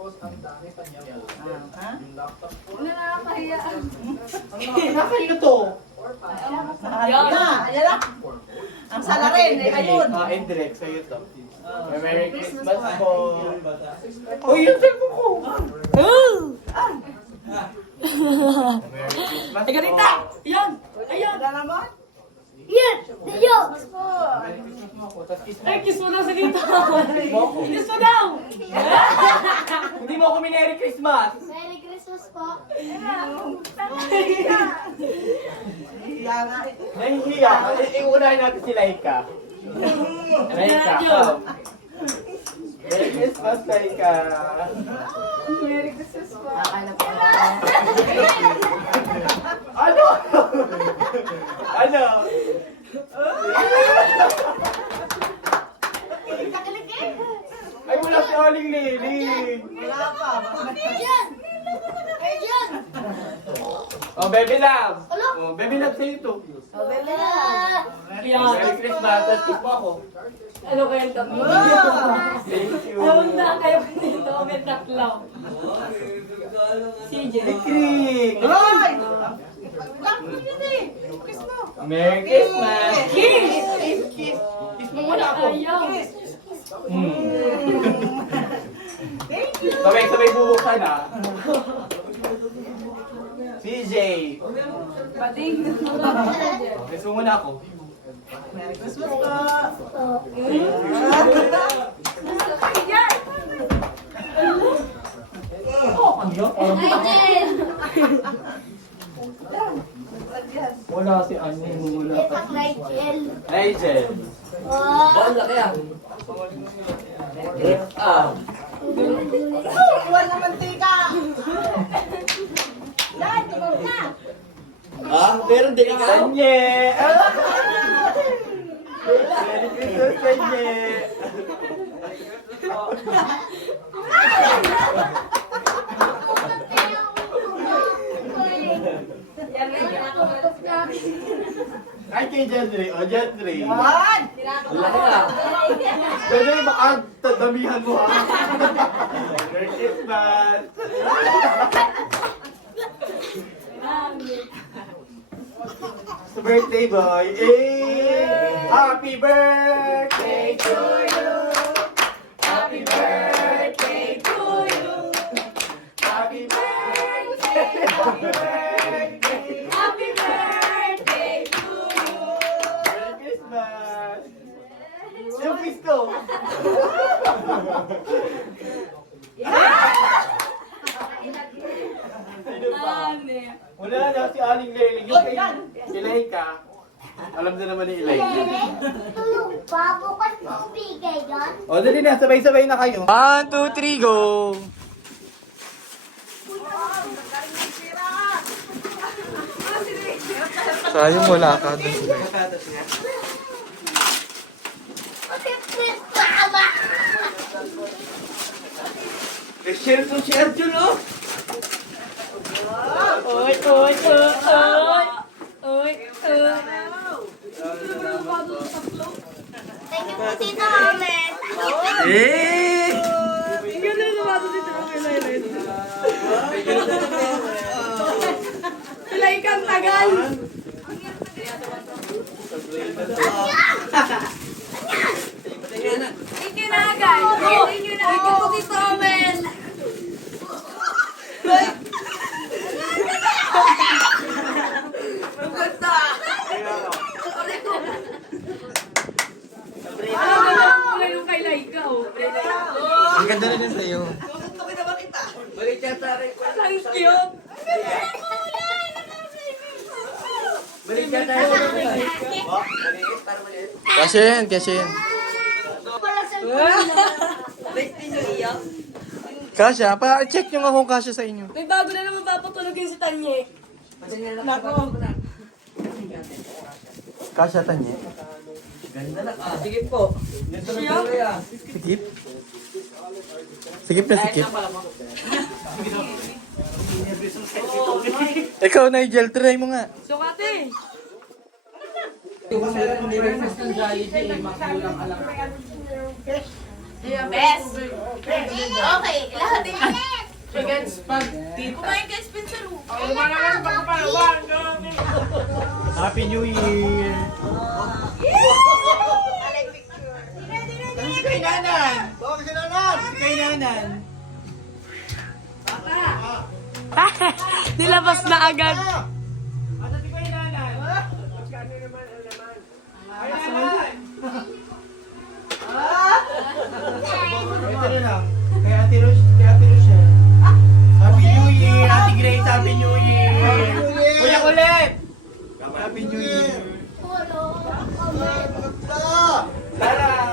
Tapos ang dami pa niya. Ha? Nakakahiya. Nakakayo to. Ayan na. Ang salarin, ayun. Indirect, sa'yo to. Merry Christmas po. Oh, yun sa'yo ko. Merry Christmas po. Ganita! Yan! Ayan. Wala naman. Yan! Yan! Merry Christmas mo ako. Tapos kiss mo. Ay, kiss mo daw sa dito! Kiss mo ako. Kiss mo daw! Hindi mo ako Merry Christmas. Merry Christmas po. Hiya nga. Nahihiya. Iunahin natin si Laika. Laika, come. Merry Christmas, Laika. Merry Christmas po. Akala ko. Ano? Ano? Ay, wala si Aling Liling. Wala pa. Diyan! Diyan! Oh, Baby Love. Oh, Baby Love sa'yo to. Yan! Merry Christmas. Tapos kiss mo ako. Ano kayong tatlo? Thank you. Huwag na kayo dito. May tatlo. CJ. Hey, Kring. Hoy! Wala ko yun eh. Kiss mo. Merry Christmas. Kiss! Kiss mo muna ako. Ayaw. Thank you. Sabay-sabay bubuksan ha. CJ. Bading. Kiss mo muna ako. Merry Christmas po. Yan! Oh, ano yun? Nigel! Wala si ano. Wala Ito pa. Nigel. Nigel. Oh! Iwan na mantika. Yan, tumog na. Meron din ikaw? Sanye! Merry Christmas, Sanye! Yan na yan. Ay, kay Jeffrey. O, Jeffrey. Yan. Jeffrey, baka damihan mo ha. Merry Christmas! Sa birthday boy. Happy birthday to you! Happy birthday to you! Happy birthday! Happy birthday! Happy birthday to you! Merry Christmas! Yung quiz ko! Sino pa? Wala na si Aling Leling. Yung kay Ilayka. Alam na naman ni Ilayka. Tulog pa. Bukas mo bigay yun. O, dali na. Sabay-sabay na kayo. 1, 2, 3, go! Sayang wala ka dun. Tama! Share to share to, no? Oy, oy, oy, oy! Oy, oy! Thank you po, Tita Amen. Eh! Ang ganda na naman dito ng kailangan. Sila ikang tagal! Thank you na, guys! Thank you na! Thank you po, Tito Amen! Ano yung kay Laika, oh? Ang ganda na din sa'yo. Ang cute! Kasya yan, kasya yan. Kasya, pa-check nyo nga kung kasya sa inyo. May bago na naman papatulog yung si Tanye. Nako. Kasya tanya. Sige po. Sikip? Sikip na sikip. Ikaw, Nigel, try mo nga. Sukate! Yung meron ng Jollibee, makulang ka lang. Best. Okay, lahat din. Against pag tita. Kumain ka, Spencer. Lumalabas pa ka pala. Happy New Year! Kay Nanan! Bakit si Nanan? Kay Nanan! Nilabas na agad. Asa si kay Nanan? Magkano naman ang laman? Kay Nanan! Ito na lang. Kay Ate Rochelle. Happy New Year! Ate Grace, Happy New Year! Ulit ulit! Happy New Year! Lara!